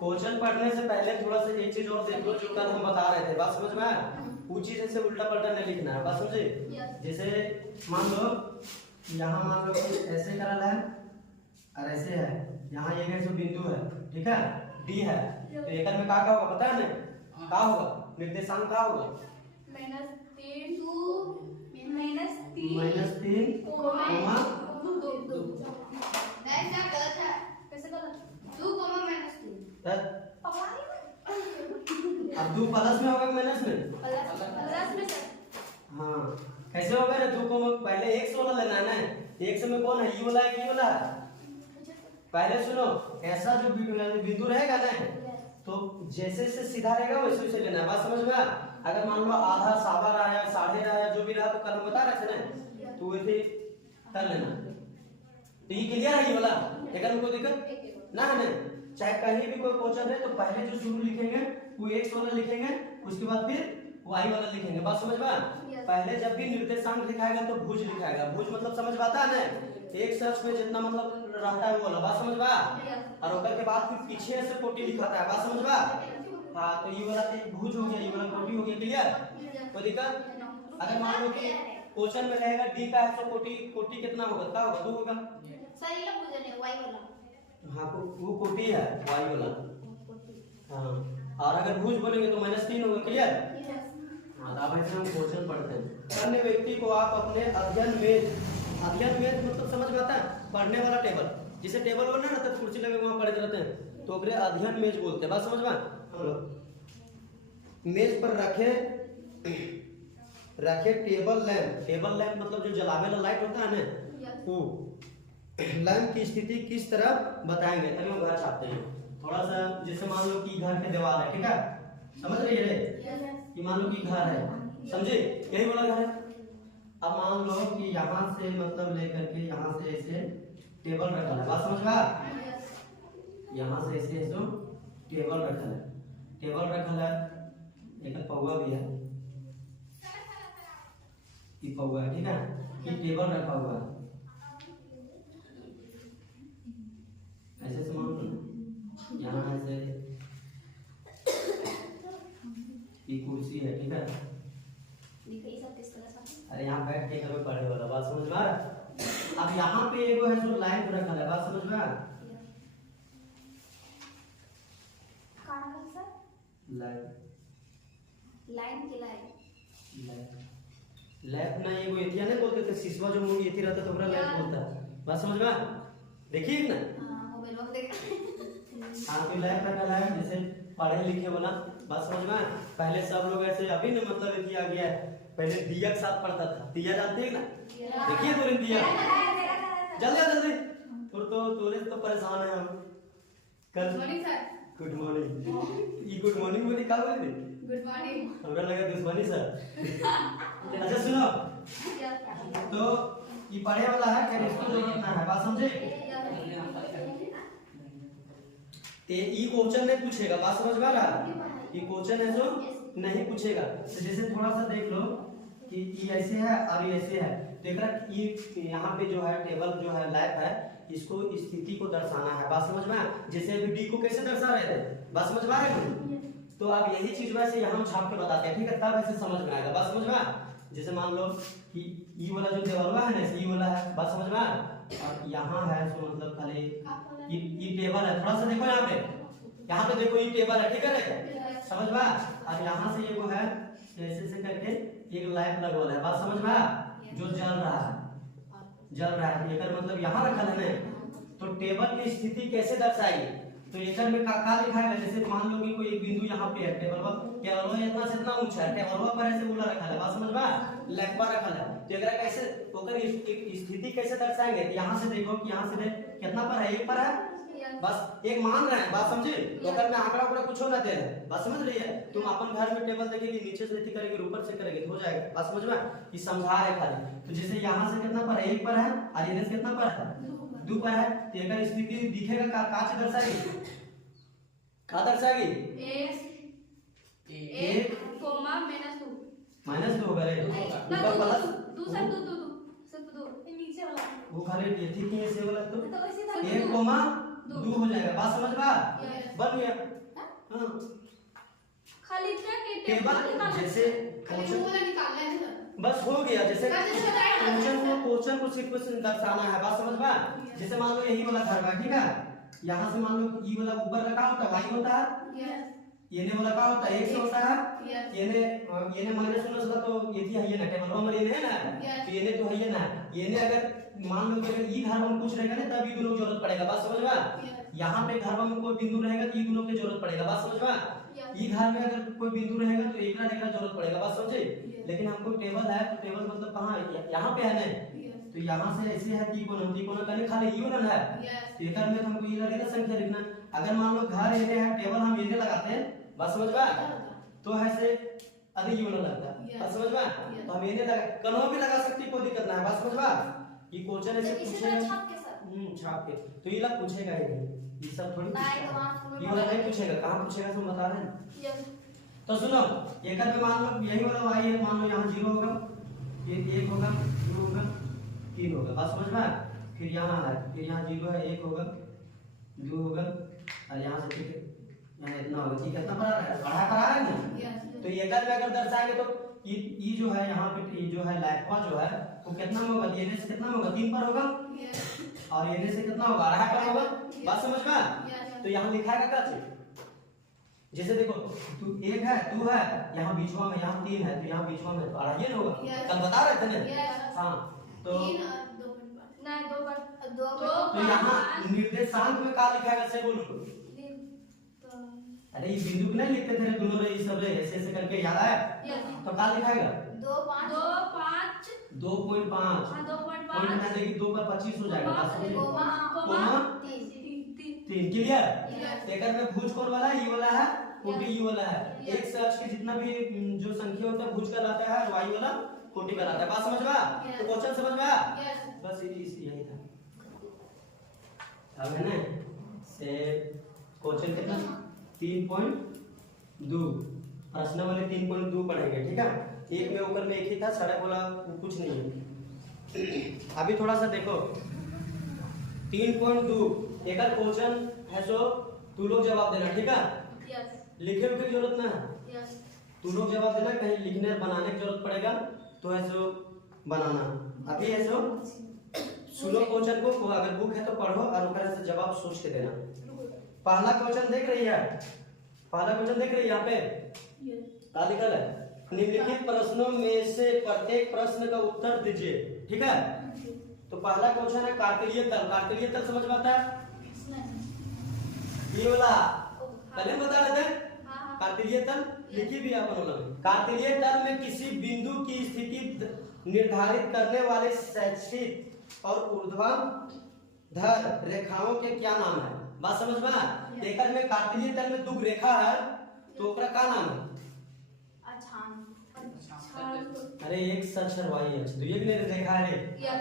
Question पढ़ने से पहले थोड़ा सा एक चीज और देख लो जो कल हम बता रहे थे, बात समझ में आया? वो चीज ऐसे उल्टा पलटा नहीं लिखना है, बात समझे? जैसे मान लो यहाँ मान लो कि ऐसे करल है और ऐसे है, यहाँ ये जो बिंदु है, ठीक है, डी है, तो एक में क्या होगा पता है ना? क्या होगा? निर्देशांक क्या होगा? -3 कोमा अब 2 प्लस में होगा कि माइनस में? प्लस में सर। हाँ कैसे होगा रे? 2 को पहले x वाला लेना है ना, x में कौन है? y वाला है कि y वाला है? पहले सुनो, ऐसा जो बिंदु रहेगा ना, तो जैसे से सीधा रहेगा वैसे वैसे लेना है, बात समझ में? अगर मान लो आधा सावा रहा है, साढ़े रहा है, जो भी रहा, तो कल हम बता रहे थे ना, तो वैसे कर लेना। तो ये क्लियर है? ये वाला अगर हमको दिक्कत ना है ना, चाहे कहीं भी कोई क्वेश्चन है तो पहले जो शुरू लिखेंगे वो x वाला लिखेंगे, उसके बाद फिर y वाला लिखेंगे, बात समझ में? पहले जब भी निर्देशांक लिखाएगा तो भुज लिखाएगा, भुज मतलब समझ में आता है ना, एक शख्स में जितना मतलब रहता है वो वाला, बात समझ में? और ओकर के बाद फिर पीछे से कोटि लिखाता है, बात समझ में? हाँ तो ये वाला एक भुज हो गया, ये वाला कोटि हो गया, क्लियर? कोई दिक्कत? अगर मान लो कि क्वेश्चन में रहेगा d का है तो कोटि कितना होगा? क्या होगा? 2 होगा सर। ये भुज है y वाला। हाँ वो कोटि है y वाला। हाँ और अगर भुज बोलेंगे तो -3 होगा, क्लियर? हाँ तो अब ऐसे हम क्वेश्चन पढ़ते हैं। अन्य व्यक्ति को आप अपने अध्ययन में मतलब समझ में आता है? पढ़ने वाला टेबल, जिसे टेबल बोलना है ना, तो कुर्सी लगे वहां पढ़े रहते हैं, तो अपने अध्ययन मेज बोलते हैं, बात समझ में? मेज पर रखे टेबल लैंप मतलब जो जलावे वाला लाइट होता है ना, वो लैंप की स्थिति किस तरह बताएंगे? अभी हम घर छापते हैं थोड़ा सा, जैसे मान लो कि घर के दीवार है, ठीक है, समझ रही है कि मान लो कि घर है, समझे? यही वाला घर है। अब मान लो कि यहाँ से मतलब लेकर के यहाँ से ऐसे टेबल रखा है, बात समझ में? यहाँ से ऐसे ऐसे टेबल रखा है, एक पौवा भी है, ये पौवा है, ठीक है, ये टेबल रखा हुआ है, ऐसे से मान लो यहाँ ऐसे ये कुर्सी है, ठीक है, अरे यहाँ बैठ के कभी पढ़े वाला, बात समझ में? अब यहाँ पे एगो है जो लाइन रखा है, बात समझ में? लैप ना एगो एथिया नहीं बोलते थे, सिसवा जो मूवी एथी रहता तो ओकरा लैप बोलता है, बात समझ में? देखिए ना, हाँ तो लैप रखा है जैसे पढ़े लिखे वाला, बात समझ में? पहले सब लोग ऐसे, अभी ना मतलब एथी आ गया है, पहले दिया के साथ पढ़ता था, दिया जानते हैं ना? देखिए तो दिया जल्दी तो तोरे तो परेशान है हम कल। गुड मॉर्निंग ये गुड मॉर्निंग बोली का बोली? Good morning. हमरा लगा दुश्मनी सर। अच्छा सुनो, तो ये पढ़े वाला है क्या, इसको जरूरत ना है, बात समझे? ते ई क्वेश्चन नहीं पूछेगा, बात समझ में आ रहा? ये क्वेश्चन है जो नहीं पूछेगा। तो जैसे थोड़ा सा देख लो कि ये ऐसे है और ये ऐसे है, तो एक यहाँ पे जो है टेबल जो है लैप है, इसको स्थिति को दर्शाना है, बात समझ में? जैसे अभी डी को कैसे दर्शा रहे थे, बात समझ में आ रही है? तो अब यही चीज वैसे यहाँ छाप के बताते हैं, ठीक है, तब ऐसे समझ में आएगा, बात समझ में? जैसे मान लो कि ई वाला जो टेबल है ना, ई वाला है, बात समझ में? और यहाँ है तो मतलब खाली ये टेबल है, थोड़ा सा देखो यहाँ पे देखो ये टेबल है, ठीक है, समझ में? और यहाँ से ये वो है ऐसे करके एक लाइट लगवाना है, बात समझ में? जो जल रहा है, एकर मतलब यहाँ रखा है ना, तो टेबल की स्थिति कैसे दर्शाएगी? तो एकर में का लिखाएगा? जैसे मान लो कि कोई एक बिंदु यहाँ पे है, टेबल इतना से इतना ऊंचा है, टेबल पर ऐसे बोला रखा है, बात समझ में? लैंप पर रखा है, तो एकरा कैसे ओकर स्थिति कैसे दर्शाएंगे? यहाँ से देखो कि यहाँ से कितना पर है, 1 पर है, बस एक मान रहे हैं, बात समझे? तो अगर मैं आंकड़ा उकड़ा कुछ हो ना दे रहे, बात समझ रही है? तुम अपन घर में टेबल देखेगी, नीचे से नहीं करेगी, ऊपर से करेगी तो हो जाएगा, बात समझ में? ये समझा है खाली। तो जैसे यहाँ से कितना पर है, 1 पर है, और इधर से कितना पर है, 2 पर है, तो अगर स्थिति दिखेगा का से दर्शाएगी, का दर्शाएगी? 1 -2 होगा रे, ऊपर प्लस 2 सर 2 सिर्फ 2 नीचे वाला वो खाली ये ठीक है, ऐसे वाला तो 1, 2 हो जाएगा। बात समझ में आया? Yes. बन गया। हाँ खाली क्या के टेबल जैसे खाली वो वाला निकालना है सर। बस हो गया। जैसे हाँ, जैसे बताया था। क्वेश्चन को सीक्वेंस दर्शाना है। बात समझ में आया? जैसे मान लो यही वाला घर है, ठीक है, यहाँ से मान लो ये वाला ऊपर रखा होता है y होता है, Yes. ये ने वाला का होता है x होता है, Yes. ये ने माइनस माइनस का तो ये थी है ना टेबल में ये है ना, Yes. तो ये ने तो है ये ना, ये ने अगर मान लो कि अगर ये घर में कुछ रहेगा ना तब ये दोनों की जरूरत पड़ेगा। बात समझ में आया? Yes. यहाँ पे घर में कोई बिंदु रहेगा तो ये दोनों की जरूरत पड़ेगा। बात समझ में आया? Yes. ये घर में अगर कोई बिंदु रहेगा तो एक ना जरूरत पड़ेगा। बात समझे? Yes. लेकिन हमको टेबल है तो टेबल मतलब कहाँ है? यहाँ पे है ना, Yes. तो यहाँ से ऐसे है त्रिकोण करने खाली यूनियन है। Yes. एक में हमको ये लगेगा संख्या लिखना। अगर मान लो घर एने है टेबल हम एने लगाते हैं, बात समझ में आया? तो ऐसे अधिक यूनियन लगता है। Yes. बात समझ में आया? Yes. तो हम एने लगा कन्हो भी लगा सकते हैं, कोई दिक्कत नहीं है। बात समझ में आया? ये क्वेश्चन ऐसे इसी पूछेगा तरह छाप के सर। छाप के, तो ये लोग पूछेगा ही नहीं, ये सब थोड़ी नहीं, पूछेगा। तो वहाँ ये वाला नहीं पूछेगा, कहाँ पूछेगा तुम बता रहे हैं। Yes. तो सुनो, एक में मान लो यही वाला y है, मान लो यहाँ 0 होगा, ये 1 होगा, 2 होगा, 3 होगा। बात समझ में आया? फिर यहाँ है, फिर यहाँ 0 है, 1 होगा, 2 होगा, और यहाँ से ठीक है, यहाँ इतना होगा। ठीक है, इतना पढ़ा रहा है, पढ़ा करा रहे हैं ना? Yes. तो ये में अगर दर्शाएंगे तो ये जो है यहाँ पे ये जो है लाइफा जो है वो कितना में होगा? ये से कितना में होगा? 3 पर होगा, Yes. और ये से कितना होगा? 2.5 पर होगा। बात समझ में आया? Yes. तो यहाँ लिखा है क्या चीज? जैसे देखो तू 1 है, 2 है, यहाँ बीचवा में यहाँ 3 है, तो यहाँ बीचवा में तो 2.5 होगा। Yes. कल बता रहे थे ना? Yes. हाँ, तो 3 और 2 पर नहीं 2 पर 2 तो यहाँ निर्देशांक में क्या लिखा है? से बोलो। अरे ये बिंदु नहीं लिखते थे दोनों में, ये सब ऐसे ऐसे करके याद आया? Yes. तो क्या लिखाएगा? 2 5 2.5 हाँ 2.5 पॉइंट में देखिए 2 पर 25 हो जाएगा। बात समझिए? Comma 3 clear? Yes. एक में भुज कोण वाला ये वाला है, कोटि ये वाला है। Yes. एक से अक्ष के जितना भी जो संख्या होता है भुज कहलाता है, और y वाला कोटि कहलाता है। बात समझ में आया? Yes. तो क्वेश्चन समझ में आया? Yes. बस यही था। अब है ना से क्वेश्चन कितना? 3.2 प्रश्न वाले 3.2 पढ़ेंगे, ठीक है? एक में ऊपर में एक ही था, सड़क वाला कुछ नहीं है। अभी थोड़ा सा देखो 3.2 एक क्वेश्चन है, सो तू लोग जवाब देना, ठीक है? Yes. लिखे की जरूरत ना है, Yes. तू लोग जवाब देना। कहीं लिखने बनाने की जरूरत पड़ेगा तो ऐसो बनाना। अभी ऐसो सुनो क्वेश्चन को, अगर बुक है तो पढ़ो और ऊपर से जवाब सोच के देना। पहला क्वेश्चन देख रही है? पहला क्वेश्चन देख रही है यहाँ पे? Yes. क्या लिखा है? निम्नलिखित प्रश्नों में से प्रत्येक प्रश्न का उत्तर दीजिए, ठीक है? तो पहला क्वेश्चन है कार्तेलीय तल। कार्तेलीय तल समझ में आता है? ये वाला पहले बता रहे थे। कार्तेलीय तल लिखी भी अपन लोग। कार्तेलीय तल में किसी बिंदु की स्थिति निर्धारित करने वाले क्षैतिज और ऊर्ध्वाधर रेखाओं के क्या नाम है? बात समझ में आया? एकर में कार्तेलीय तल में दो रेखा है तो ओकरा का नाम है? अरे एक सच और वाई अक्ष, तो एक ने रेखा है रे। Yes.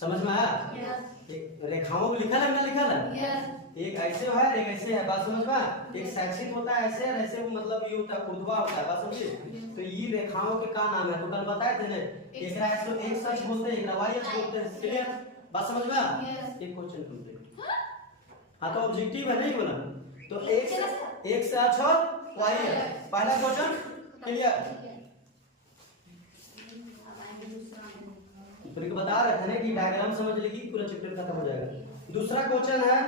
समझ में आया? Yes. एक रेखाओं को लिखा है ना, लिखा है? Yes. एक ऐसे है एक ऐसे है। बात समझ में आया? एक क्षैतिज होता है ऐसे, और ऐसे मतलब ये होता है ऊर्ध्वा होता है। बात समझिए? तो ये रेखाओं के का नाम है? तो कल बताए थे ना, एकरा एक सच बोलते हैं, एकरा वाई अक्ष बोलते हैं। क्लियर? बात समझ में आया? Yes. एक क्वेश्चन कंप्लीट। हाँ तो ऑब्जेक्टिव है नहीं बोला तो एक से अक्ष और वाई है। पहला क्वेश्चन क्लियर? तो बता रहे थे ना कि डायग्राम समझ लेगी पूरा चैप्टर खत्म हो जाएगा। दूसरा क्वेश्चन है,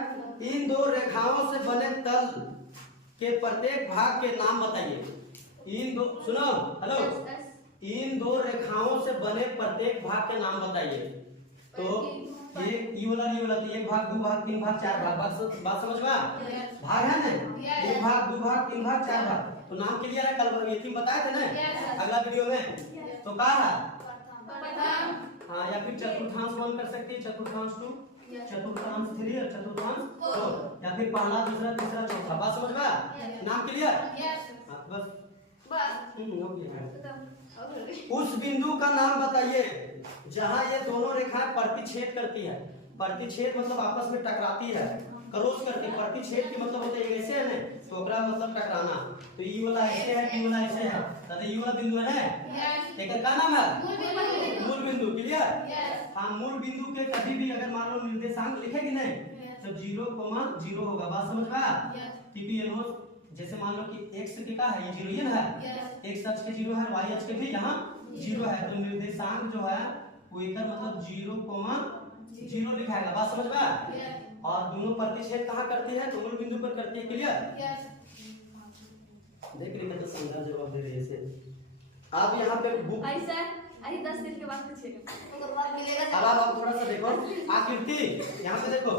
इन दो रेखाओं से बने तल के प्रत्येक भाग के नाम बताइए। इन दो सुनो, हेलो, इन दो रेखाओं से बने प्रत्येक भाग के नाम बताइए। तो एक ये वाला तो एक भाग, दो भाग, तीन भाग, चार भाग। बात समझ में आया? भाग है ना, एक भाग, दो भाग, तीन भाग, चार भाग। तो नाम क्लियर है? कल ये तीन बताए थे ना अगला वीडियो में। तो कहा है? हाँ, या फिर चतुर्थांश 1 कर सकते हैं, चतुर्थांश 2, चतुर्थांश 3 और चतुर्थांश 4, या फिर पहला, दूसरा, तीसरा, चौथा। बात समझ में आया? नाम क्लियर? हाँ, बस हो गया। उस बिंदु का नाम बताइए जहां ये दोनों रेखाएं प्रतिच्छेद करती है। प्रतिच्छेद मतलब आपस में टकराती है, क्रॉस करती है। प्रतिच्छेद की मतलब होता है ऐसे है ना, तो ओकरा मतलब टकराना। तो ये वाला ऐसे है, ये वाला ऐसे है, तो ये वाला बिंदु है ना, एकर का नाम है मूल बिंदु। क्लियर? हाँ, मूल बिंदु के कभी भी अगर मान लो निर्देशांक लिखेगी नहीं तो 0,0 होगा। बात समझ में आया? क्योंकि ये नो जैसे मान लो कि x के क्या है, ये 0 ही ना है, x अक्ष के 0 है, y अक्ष के भी यहाँ 0 है, तो निर्देशांक जो है वो इधर मतलब 0,0 लिखाएगा। बात समझ में आया? और दोनों प्रतिच्छेद कहाँ करती है? दोनों बिंदु पर करती है। क्लियर? देख रहे तो संज्ञा जवाब दे रही है इसे। आप यहाँ पे बुक आई सर, आई 10 दिन के बाद पूछेगा। अब आप थोड़ा सा देखो आकृति, यहाँ पे देखो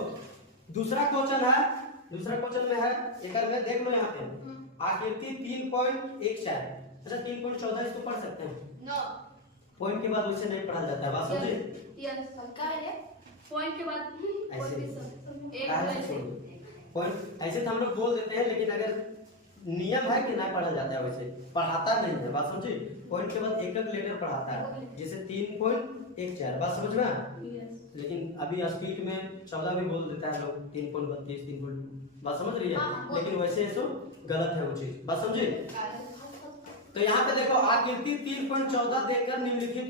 दूसरा क्वेश्चन है, दूसरा क्वेश्चन में है एक में देख लो यहाँ पे आकृति 3.14। अच्छा 3.14 इसको पढ़ सकते हैं? नो पॉइंट के बाद उससे नहीं पढ़ा जाता है। बात समझे? यस क्या है पॉइंट के बाद ऐसे पॉइंट ऐसे तो हम लोग बोल देते हैं, लेकिन अगर नियम है कि नहीं पढ़ा जाता है वैसे पढ़ाता नहीं है। बात समझे? पॉइंट के बाद एक लेटर पढ़ाता है, जैसे 3.14। बात समझ में? लेकिन अभी स्पीड में 14 भी बोल देता है लोग, 3.32 3. बात समझ रही है? लेकिन वैसे तो गलत है वो चीज। बात समझे? तो यहाँ पे देखो आकृति 3.14 देकर निम्नलिखित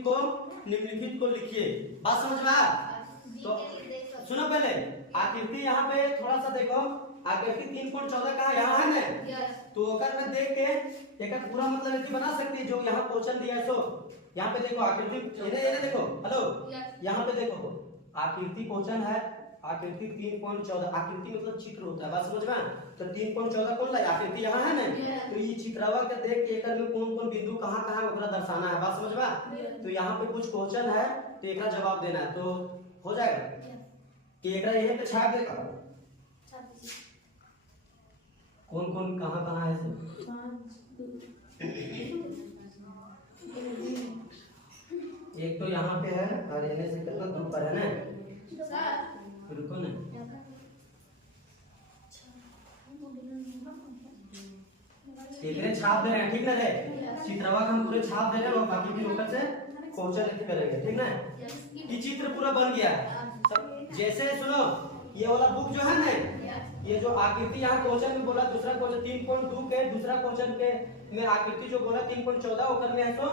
को लिखिए। बात समझ में आया? तो सुनो पहले आकृति यहाँ पे थोड़ा सा देखो, आकृति 3.14 कहा यहाँ है ना, तो अगर मैं देख के एक पूरा मतलब ऐसे बना सकती है जो यहाँ क्वेश्चन दिया है। सो यहाँ पे देखो आकृति ये देखो, हेलो यहाँ पे देखो आकृति क्वेश्चन है, आकृति 3.14 आकृति मतलब चित्र होता है। बात समझ में? तो 3.14 कौन ला आकृति यहाँ है ना, तो ये चित्रवा के देख के एकर में कौन कौन बिंदु कहाँ कहाँ ओकरा दर्शाना है। बात समझ में? तो यहाँ पे कुछ क्वेश्चन है तो एक जवाब देना है, तो हो जाएगा कि एक यही पे छाप देगा कौन कौन कहाँ कहाँ है। एक तो यहाँ पे है और इन्हें से कितना दूर पर है ना, रुको ना एक छाप दे रहे हैं, ठीक ना रे? चित्रवा का हम पूरे छाप दे रहे हैं और बाकी भी ऊपर से क्वेश्चन लिख करेंगे, ठीक ना? ये चित्र पूरा बन गया। जैसे सुनो ये वाला बुक जो है ना, ये जो आकृति यहाँ क्वेश्चन में बोला, दूसरा क्वेश्चन 3.2 के दूसरा क्वेश्चन के में आकृति जो बोला 3.14 वो करने है, तो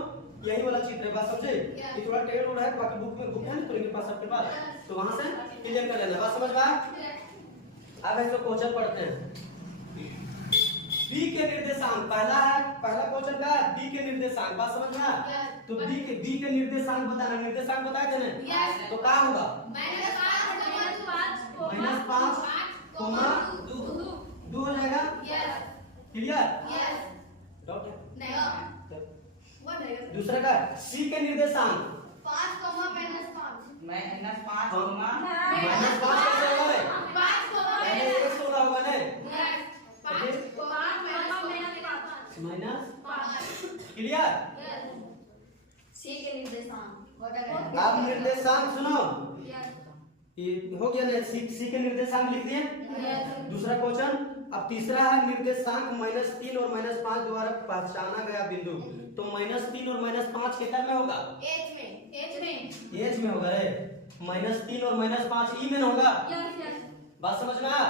यही वाला चित्र है। बात समझे? ये थोड़ा टेढ़ उड़ा है, बाकी बुक में बुक है ना तो इनके पास सबके पास, तो वहां से क्लियर कर लेना। बात समझ में आया? अब इसको क्वेश्चन पढ़ते हैं। बी के निर्देशांक पहला है, पहला क्वेश्चन का है बी के निर्देशांक। बात समझ में आया? तो बी के निर्देशांक बताना, निर्देशांक बताए थे ना, तो क्या होगा? -5, 2 हो जाएगा। क्लियर? डाउट है? दूसरा का सी के निर्देशांक -5 -5 कैसे होगा बे? पहले 1 होगा ना, माइनस। क्लियर? सी के निर्देशांक आप निर्देशांक सुनो, ये हो गया ना, सी के निर्देशांक लिख दिए। दूसरा क्वेश्चन अब तीसरा है निर्देशांक -3 और -5 द्वारा पहचाना गया बिंदु, तो -3 और -5 के क्या में होगा? एच में होगा रे। -3 और -5 ई में होगा। बात समझ में आया?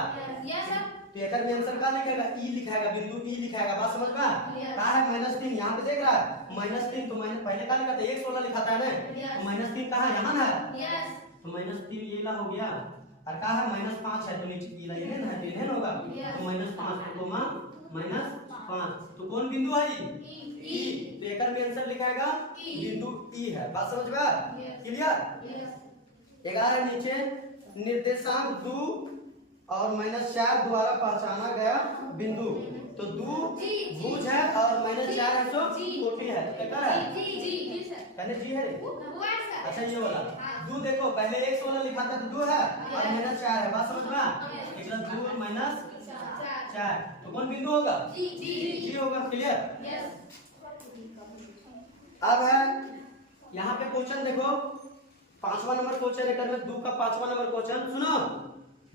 तो एक में आंसर क्या लिखेगा? ई लिखाएगा, बिंदु ई लिखाएगा। बात समझ में आया? क्या है -3 यहाँ पे देख रहा है, -3 तो पहले क्या लिखा था? 116 लिखा था ना, तो -3 कहाँ यहाँ ना है, तो -3 ये ला हो गया, और क्या है -5 है तो नीचे ये ला ये ना है, इन्हें होगा, तो -5 तो -5, तो कौन बिंदु है? ई। तो एक में आंसर लिखाएगा बिंदु ई है। बात समझ में आया? क्लियर? 11 नीचे निर्देशांक 2 और -4 द्वारा पहचाना गया बिंदु, तो 2 भुज है और -4 है तो कोटि है, तो क्या है? पहले जी है। अच्छा ये वाला 2 देखो, पहले 116 लिखा था तो 2 है और -4 है। बात समझ में आया? मतलब 2 -4, तो कौन बिंदु होगा? जी होगा। क्लियर? अब है यहाँ पे क्वेश्चन देखो, 5वां नंबर क्वेश्चन है में 2 का 5वां नंबर क्वेश्चन सुनो।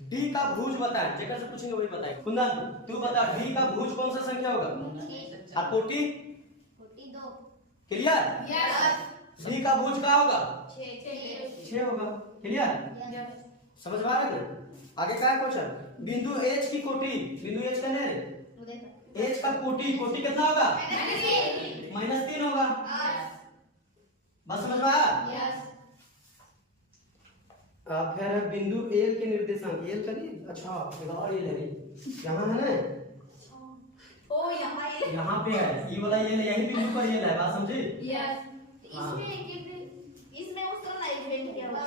डी का भुज बताएं, जेकर से पूछेंगे वही बताएं। कुंदन तू बता डी का भुज कौन सा संख्या होगा? और कोटि? 2। क्लियर? डी का भुज क्या होगा? 6 होगा। क्लियर? समझ में आ रहा है? आगे क्या है क्वेश्चन? बिंदु एच की कोटि, बिंदु एच का नहीं, एच का कोटि, कोटि कितना होगा? -3 होगा। बस समझ में आया? फिर बिंदु एल के निर्देशांक एल का नहीं, अच्छा और एल है यहाँ है ना, ओ यहाँ पे है ये वाला एल, यही बिंदु पर एल है, बात समझी? हाँ। इसमें उस तरह नहीं ज्वाइंट किया हुआ है।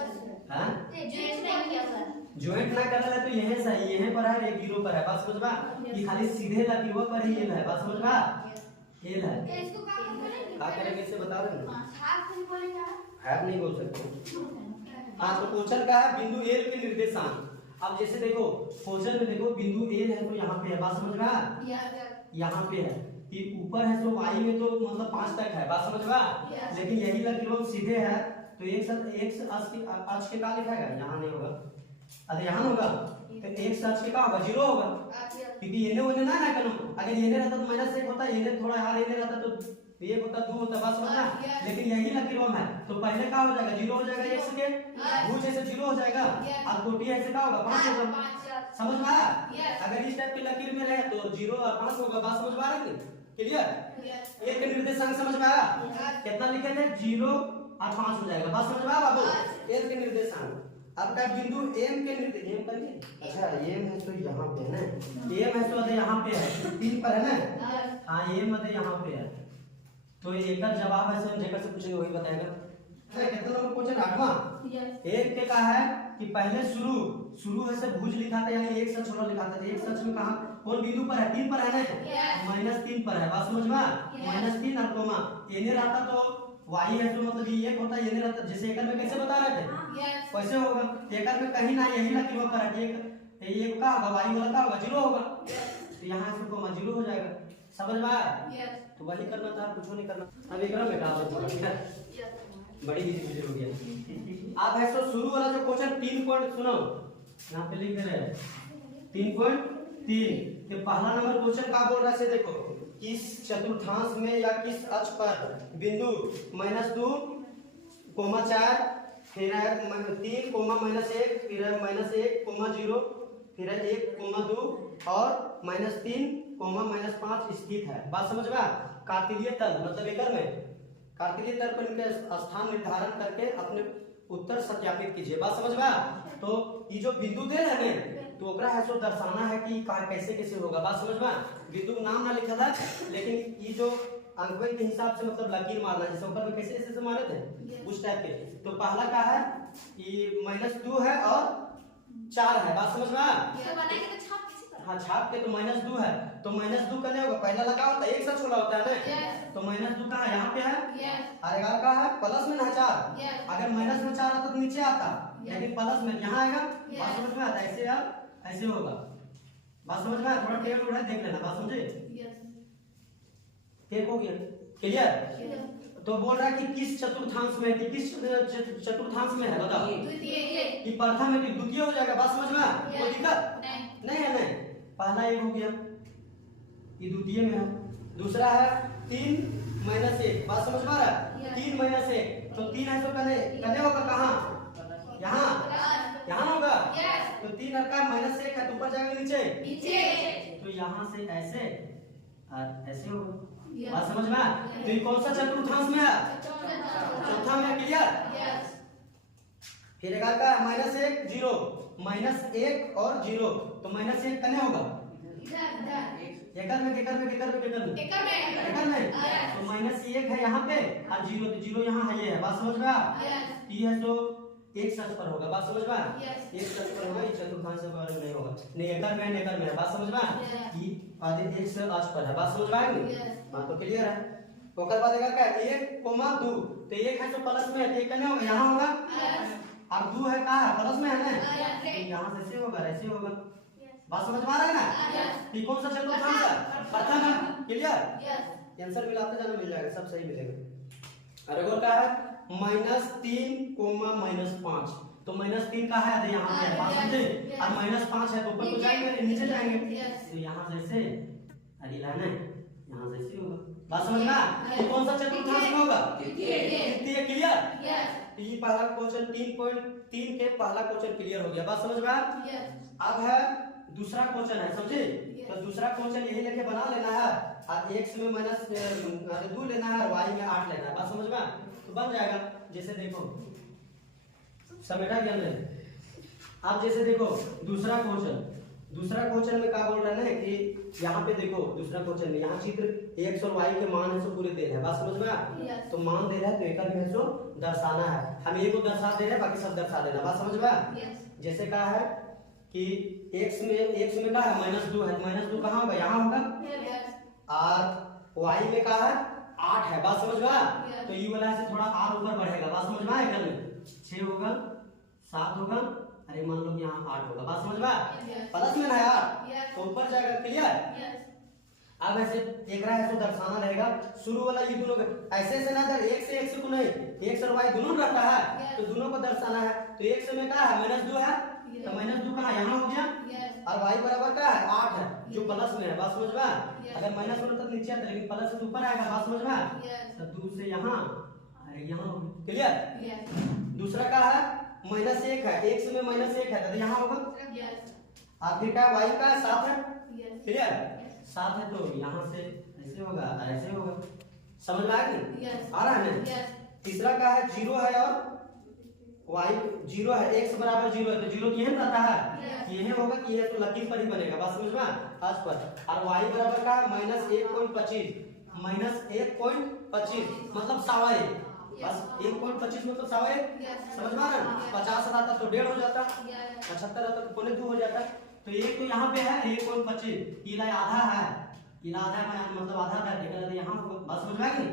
हाँ ज्वाइंट नहीं किया हुआ है। ज्वाइंट ना करना है तो यही सही, यहीं पर है, एक जीरो पर है, बात समझ बा? ये खाली सीधे लकीरों पर ही एल है, बात समझ बा? एल है। क्या इसको काम करेंगे? क्या करेंगे इसे बता रहे हैं? हाफ नहीं बोलेगा। है नहीं बोल सकते। हाँ तो क्वेश्चन का है बिंदु एल के निर्देशांक। अब जैसे देखो क्वेश्चन में देखो बिंदु एल है तो यहाँ पे है, बात समझ में आ? यहाँ पे है, ये ऊपर है तो वाई में तो मतलब 5 तक है, बात समझ में आ? लेकिन यही लकीरों सीधे है तो एक अक्ष के का लिखाएगा, यहाँ नहीं होगा, अरे यहाँ होगा तो एक अक्ष के का होगा, 0 होगा, क्योंकि ये ने ना ना करो, अगर ये रहता तो -1 होता, ये थोड़ा यहाँ ये रहता तो 1 होता 2 होता, बात समझना? लेकिन यही लकीरों है तो पहले क्या हो जाएगा, 0 हो जाएगा, x के भुज ऐसे 0 हो जाएगा और कोटि ऐसे क्या होगा, 5 होगा, समझ में आया? अगर इस टाइप की लकीर में रहे तो 0 और 5 होगा, बात समझ में आ रही है? क्लियर? एक निर्देशांक समझ में आया? कितना लिखे थे, 0 और 5 हो जाएगा, बात समझ में आया बाबू? एल के निर्देशांक। आपका बिंदु एम के निर्देश पर नहीं, अच्छा एम है तो यहाँ पे है ना, एम है तो यहाँ पे है, 3 पर है ना, हाँ एम है यहाँ पे है, तो एक का जवाब है सर, जेकर से पूछेंगे वही बताएगा। कितना नंबर क्वेश्चन 8वां एक के का है कि पहले शुरू है से भुज लिखा था, यानी एक सच लिखा था, एक सच में कहां कौन बिंदु पर है, 3 पर है ना, -3 पर है, बात समझ में? -3 और कोमा ये रहता तो वाई है तो मतलब ये एक होता, ये नहीं रहता, जैसे एकड़ में कैसे बता रहे थे कैसे होगा, एकड़ में कहीं ना यही लकीरों पर है, एक का होगा वाई वाला का होगा 0 होगा, तो यहाँ से कोमा 0 हो जाएगा, समझ में आया? तो वही करना था, कुछ नहीं करना। अब एकड़ में क्या होगा, ठीक है, बड़ी इजी हो गया। आप है तो शुरू वाला जो क्वेश्चन 3 पॉइंट सुनो, यहाँ पे लिख रहे हैं 3.3 के पहला नंबर क्वेश्चन का बोल रहा है, देखो किस चतुर्थांश में या किस अक्ष पर बिंदु -2, -4 फिर है 3, -1 फिर है -1, 0 फिर है 1, 2 और -3, -5 स्थित है, बात समझ में? कार्तीय तल मतलब एकड़ में कार्तीय तल पर इनके स्थान निर्धारण करके अपने उत्तर सत्यापित कीजिए, बात समझ में? तो ये जो बिंदु दे रहे हैं तो ओकरा है सो दर्शाना है कि कैसे कैसे होगा, बात समझ में? बिंदु नाम ना लिखा था, लेकिन ये जो अंकवे के हिसाब से मतलब लकीर मारना, जैसे ऊपर में कैसे ऐसे मारे थे उस टाइप के। तो पहला का है ये -2 है और 4 है, बात समझ में? हाँ छाप के तो -2 है तो -2 का नहीं होगा, पहला लगा होता है एक साथ छोड़ा होता है ना, तो -2 का यहाँ पे है और 11 का है प्लस में ना 4, अगर माइनस में 4 आता तो नीचे आता, लेकिन प्लस में यहाँ आएगा, बात समझ में आता? ऐसे यार ऐसे होगा, बात समझ में? थोड़ा टेबल उड़ा देख लेना, बात समझे? ठीक हो गया, क्लियर? तो बोल रहा है कि किस चतुर्थांश में, कि किस चतुर्थांश में है, बताओ? कि प्रथम है कि द्वितीय हो जाएगा, बात समझ में? कोई दिक्कत नहीं है? नहीं, पहला एक हो गया, ये द्वितीय में है, दूसरा है 3 -1, बात समझ में आ रहा है? 3 -1 तो 3 है तो कने होगा कहाँ, यहाँ होगा, तो 3 का -1 है तो ऊपर जाएगा नीचे, तो यहाँ से ऐसे और ऐसे होगा, बात समझ में? तो ये कौन सा चतुर्थांश में है, चौथा में, क्लियर? फिर 11 का -1 0 -1 और 0 तो -1 कने होगा, एकड़ में तो -1 है यहाँ पे और 0 तो 0 यहाँ है, ये है, बात समझ में? ये है तो एक सच पर होगा, बात समझ में? एक सच पर होगा, ये चतुर्थांश पर नहीं होगा, नहीं एकड़ में, बात समझ में? ये आधे एक से अक्ष पर है, बात समझ में? हाँ तो क्लियर है। ओकर बाद क्या है 1, 2 तो 1 है तो प्लस में है, तो 1 कने होगा, यहाँ होगा, और 2 है कहाँ प्लस में है ना, तो यहाँ से ऐसे होगा, ऐसे होगा, बात समझ में आ रहा है ना? ये कौन सा चतुर्थांश है, प्रथम है, क्लियर? आंसर मिलाते जाना, मिल जाएगा, सब सही मिलेगा। और अगर का है -3, -5 तो -3 का है यहाँ पे है, बात समझे? और -5 है तो ऊपर तो जाएंगे नीचे जाएंगे, तो यहाँ से ऐसे अरे लाना है, यहाँ से ऐसे होगा, बात समझ में? ये कौन सा चतुर्थांश में होगा, द्वितीय, क्लियर? ये पहला क्वेश्चन 3.3 के पहला क्वेश्चन क्लियर हो गया, बात समझ में? अब है दूसरा क्वेश्चन है, समझे? तो दूसरा क्वेश्चन यही लेके बना लेना है, और x में -2 लेना है और y में 8 लेना है, बात समझ में? तो बन जाएगा, जैसे देखो समेटा क्या है अब जैसे देखो दूसरा क्वेश्चन में क्या बोल रहा है ना कि यहाँ पे देखो दूसरा क्वेश्चन में यहाँ चित्र x और y के मान है सो पूरे दे रहे हैं, बात समझ में आया? तो मान दे रहा है तो एक में सो दर्शाना है, हम ये को दर्शा दे रहे हैं, बाकी सब दर्शा देना, बात समझ में आया? जैसे कहा है कि x में कहा है -2 है, -2 कहाँ होगा? यहाँ होगा। और y में कहा है 8 है, बात समझ में आया? तो ये वाला से थोड़ा r ऊपर बढ़ेगा, बात समझ में आया? में 6 होगा, 7 होगा, अरे मान लो यहाँ 8 होगा, बात समझ में आया? प्लस में ना यार तो ऊपर जाएगा, क्लियर? अब ऐसे देख रहा है तो दर्शाना रहेगा, शुरू वाला ये दोनों ऐसे ना दर एक से को नहीं, x और y दोनों रहता है तो दोनों को दर्शाना है। तो x में क्या है? -2 है, तो -2 कहाँ? यहाँ हो गया। और y बराबर क्या है? 8 है जो प्लस में है, बात समझ में आया? अगर माइनस होता तो नीचे आता, लेकिन प्लस से ऊपर आएगा, बात समझ में आया? तो 2 से यहाँ, अरे यहाँ, क्लियर? दूसरा क्या है? -1 है, x में -1 है तो यहाँ होगा। और फिर क्या? y का 7 है, क्लियर? 7 है तो यहाँ से ऐसे होगा और ऐसे होगा, समझ में आया नहीं? आ रहा है ना? तीसरा का है 0 है और y 0 है, x बराबर 0 है तो 0 किए रहता है, ये होगा कि ये तो लकीर पर ही बनेगा, बात समझ में आज पर। और y बराबर का है -1.25, -1.25 मतलब 1.25, बस 1.25 मतलब 1.25, समझ में आ रहा है? 50 रहता तो 1.5 हो जाता, 75 रहता तो 2.25 हो जाता। तो एक तो यहाँ पे है 1.25, इला आधा है, इला आधा है मतलब आधा है, देखा यहाँ बस समझ में आ गई?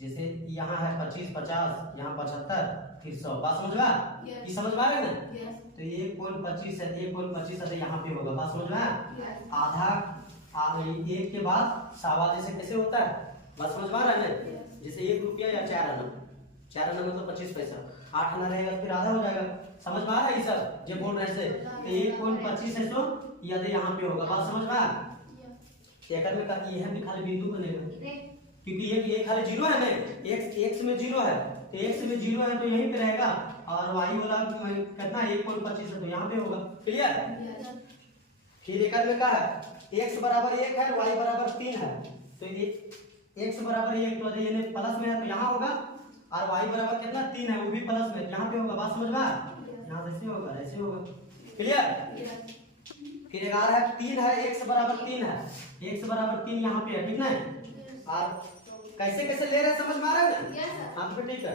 जैसे यहाँ है 25 50, यहाँ 75 फिर 100, बात समझ में आ? ये समझ में आ रहा है ना? तो 1.25 है, 1.25 है तो यहाँ पे होगा, बात समझ में आ? आधा एक के बाद सवा जैसे कैसे होता है, बात समझ में आ रहा है ना? जैसे 1 रुपया या 4 आना, 4 आना मतलब 25 पैसा, 8 आना रहेगा फिर आधा हो जाएगा, समझ में आ रहा है? ये सब जो बोल रहे थे तो 1.25 है तो यदि यहाँ पे होगा, बात समझ में आ? एक में का ये है भी खाली बिंदु बनेगा, क्योंकि ये खाली 0 है ना, x में 0 है तो x में 0 है तो यहीं पे रहेगा, और y वाला कितना 1.25 है तो यहाँ पे होगा, क्लियर? फिर एक में क्या है? x बराबर 1 है, y बराबर 3 है, तो x बराबर 1 तो ये प्लस में है तो यहाँ होगा, और y बराबर कितना 3 है वो भी प्लस में, यहाँ पे होगा, बात समझ में आ? यहाँ ऐसे होगा, ऐसे होगा, क्लियर? फिर एक आ रहा है 3 है, x बराबर 3 है, x बराबर 3 यहाँ पे है, ठीक ना? और कैसे कैसे ले रहे हैं, समझ में आ रहा है ना? हाँ तो ठीक है।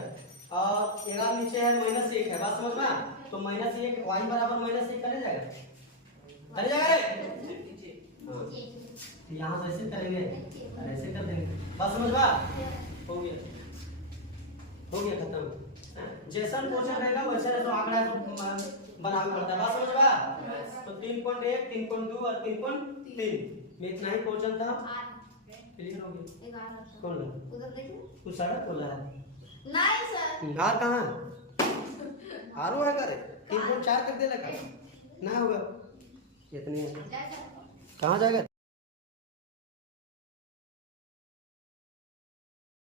और एक नीचे है -1 है, बात समझ में आ? तो -1 y बराबर -1 करे जाएगा, करे जाएगा रे? हाँ तो यहाँ से ऐसे करेंगे और ऐसे कर देंगे, बात समझ में आ? हो गया खत्म। जैसा क्वेश्चन रहेगा वैसे तो आंकड़ा बनाना पड़ता है, बात समझ में आ? तो 3.1 3.2 और 3.3 में इतना ही क्वेश्चन था, क्लियर हो गया? कौन ला? उधर देखिए, कुछ सड़क खोला है? नहीं सर, हार कहाँ? हारो है करे 3.4 कर दे लगा ना होगा इतनी, कहाँ जाएगा?